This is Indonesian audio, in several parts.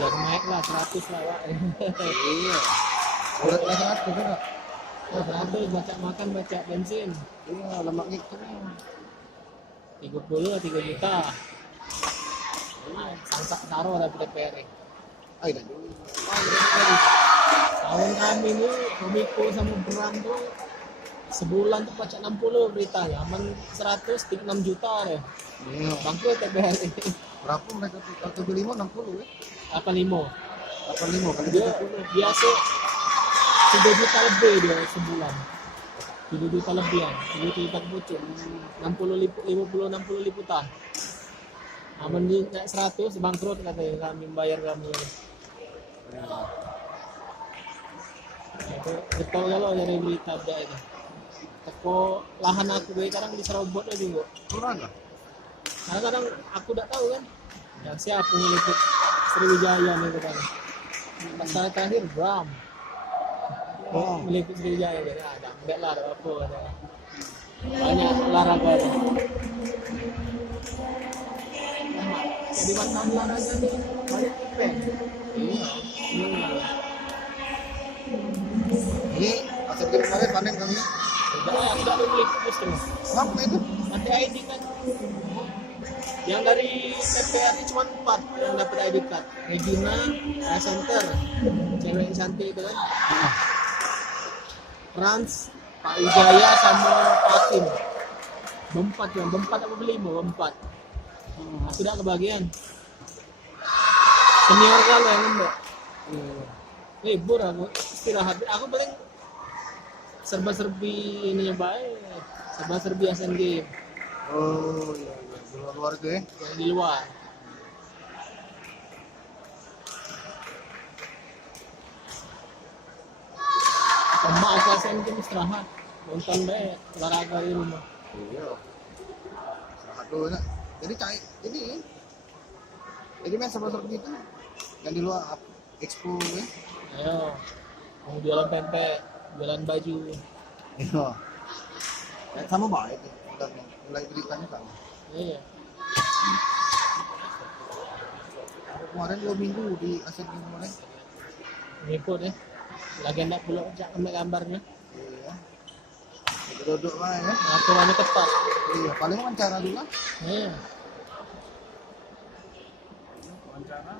Biar naik lah 100 lah Pak. Iya. Udah lah 100 kan? 100 baca makan baca bensin. Iya, lemaknya itu. 30 3 juta. Sangsak taruh ada DPR. Ayo dah. Kawan kami ini Komiko sama Bram tuh sebulan tuh pajak 60 beritanya, aman 100 6 juta deh. Iya. Bangkrut TPRI. Berapa mereka tuh? Kalau beli 60 ya? 85. 85 kali Dia 30. biasa 3 juta lebih dia sebulan. 3 juta lebihan, 3 juta bocor. 60 liputan. Aman di naik 100 bangkrut katanya kami bayar kami. Itu betul kalau dari berita ada itu. Toko lahan aku gue sekarang diserobot aja juga. Kurang nggak? Kadang-kadang aku tidak tahu kan. Yang siapa meliput Sriwijaya nih katanya. Pas terakhir Bram. Oh, meliput Sriwijaya jadi ada enggak lah ada apa ada. Banyak olahraga. Jadi macam olahraga nih banyak event. Iya. Hmm. Ini asal kemarin panen kami. Tidak meliput justru. Kenapa itu? Nanti ID kan. Yang dari TPR ini cuma 4 yang dapat ID card. Regina, Center, cewek yang cantik itu kan. Frans, Pak Wijaya sama Pak Kim. Berempat yang berempat apa berlima? Berempat. Aku tidak kebagian. Senior kalau yang enggak. Libur aku istirahat. Aku paling serba-serbi ininya baik. Serba-serbi Asian Games. Oh iya, iya. Di luar itu ya. Yang di luar. Emak aku Asian Games istirahat. Nonton baik olahraga di rumah. Iya. Sahat dulu nak. Jadi cair ini. Jadi main seperti itu. Yang di luar expo ya. Ayo, mau jualan pempek, jualan baju. Iya. Ya, sama baik. Udah mulai beritanya sama. Iya. Kemarin 2 minggu di Asian Games kemarin. Ngikut ya. Lagi enggak pula ambil gambarnya. Iya. Duduk lah ya. Aturannya ketat. Iya, paling wawancara dulu lah. Iya. Wawancara.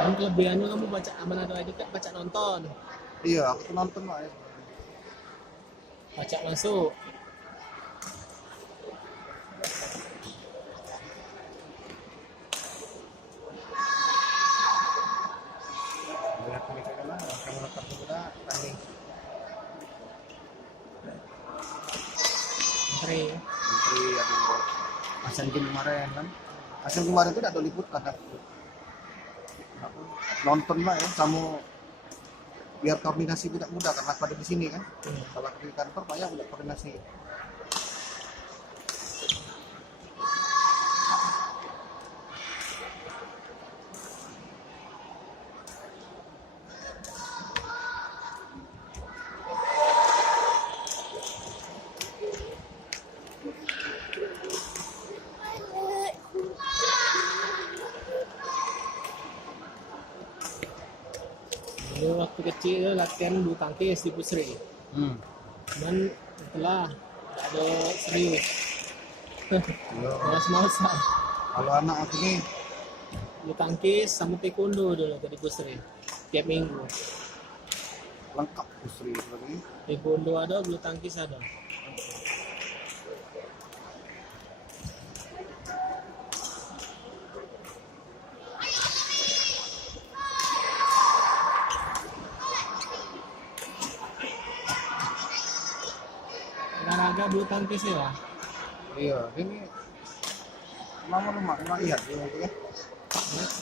Kan kelebihannya kamu baca amanah doa kan baca nonton, Iya, aku tuh nonton lah ya. baca masuk. Lihat mereka kan lah, kalau letak kita tanding. Menteri. Menteri atau Asian Games kemarin kan. Asian Games kemarin itu ada liputan kan. Aku nonton lah ya, kamu biar koordinasi tidak mudah karena pada di sini kan. Kalau di kantor banyak udah koordinasi. Dulu waktu kecil latihan bulu tangkis di Pusri. Cuman setelah ada serius. Malas-malasan. Kalau anak aku nih Bulu tangkis sama taekwondo dulu di Pusri. Tiap minggu. lengkap Pusri lagi. Taekwondo ada, bulu tangkis ada. Olahraga bulu tangkis ya. Iya, ini lama-lama memang iya itu ya.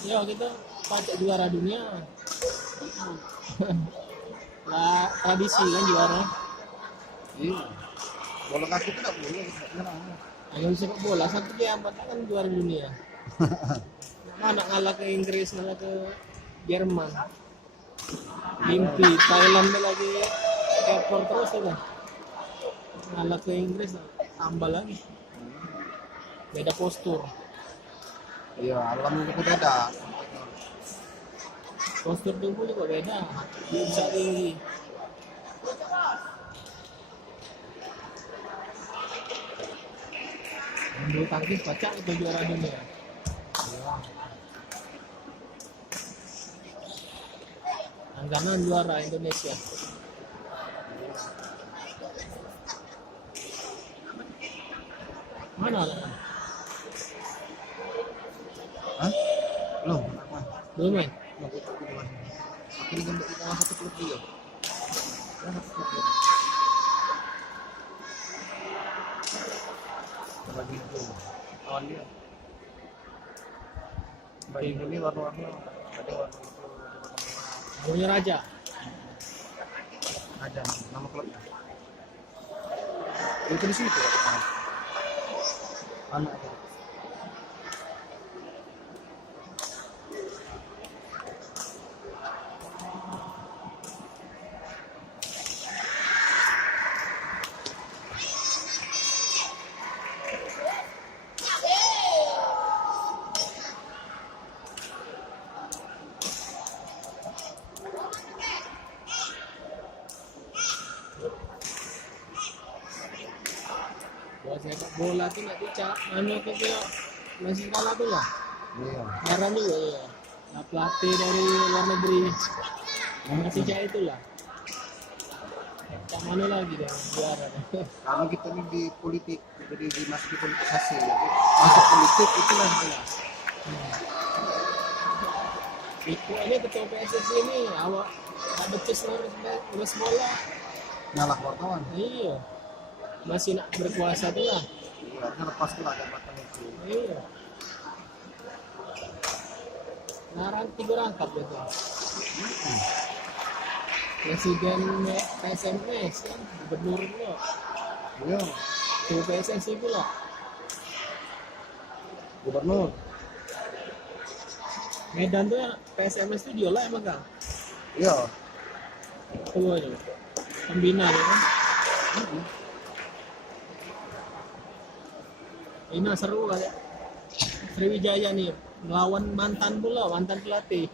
Ya kita pajak juara dunia. Lah tradisi kan juara. Iya. Bola kaki tidak boleh, tidak nyerang. Hanya sepak bola satu kiamat kan juara dunia. Mana ngalah ke Inggris, ngalah ke Jerman. Mimpi Thailand lagi ekor terus itu. ngalah ke Inggris tambah lagi beda postur. Iya, alam itu beda. Postur tubuh juga beda, dia bisa tinggi. Bulu tangkis pacak itu juara dunia. Angganan juara Indonesia. Mana lah? Hah? Belum. Belum main. Akhirnya kan kita satu klub dia. Satu klub dia. Bagi itu. Kawan dia. Bagi ini warna-warna. Ada warna itu. Namanya Raja. Ada nama klubnya. Itu di situ. Anak itu. Buat sepak bola tuh nanti anu tuh kayak masih kalah tuh lah. Iya. Heran juga ya. Nah, pelatih dari luar negeri masih kayak itulah. Tak mana lagi deh juara. Karena kita ini di politik, jadi masuk di politisasi, jadi masuk politik itulah ya. Itu ini ketua PSSI ini awak ada becus ngurus bola. Ngalah wartawan. Iya. Masih nak berkuasa tuh lah. Iya, harusnya lepas pula jabatan itu. Iya. Ngarang 3 rangkap gitu. Presiden PSMS kan, gubernur pula. Iya, Ketua PSSI pula. gubernur. Medan tuh PSMS tuh diolah emang kan? Iya. Ketua itu. Pembina ya kan? Ini seru kali. Sriwijaya nih melawan mantan pula, mantan pelatih.